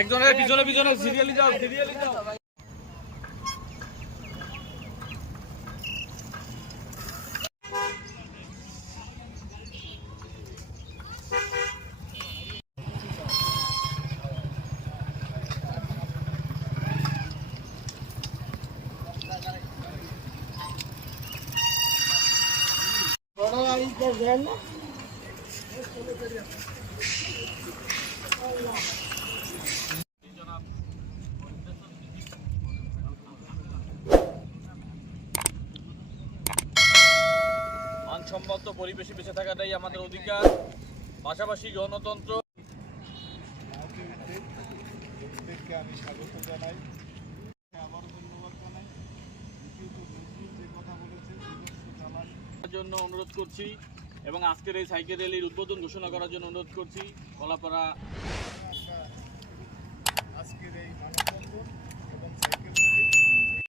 একজনের পিছনে পিছনে সিরিয়ালি যাও, সিরিয়ালি যাও। মানসম্মত পরিবেশে বেঁচে থাকাটাই আমাদের অধিকার, পাশাপাশি গণতন্ত্র। আমি স্বাগত জানাই, আবারও ধন্যবাদ জানাই। যে কথা বলেছেন জন্য অনুরোধ করছি এবং আজকের এই সাইকেল র্যালির উদ্বোধন ঘোষণা করার জন্য অনুরোধ করছি। কলাপাড়া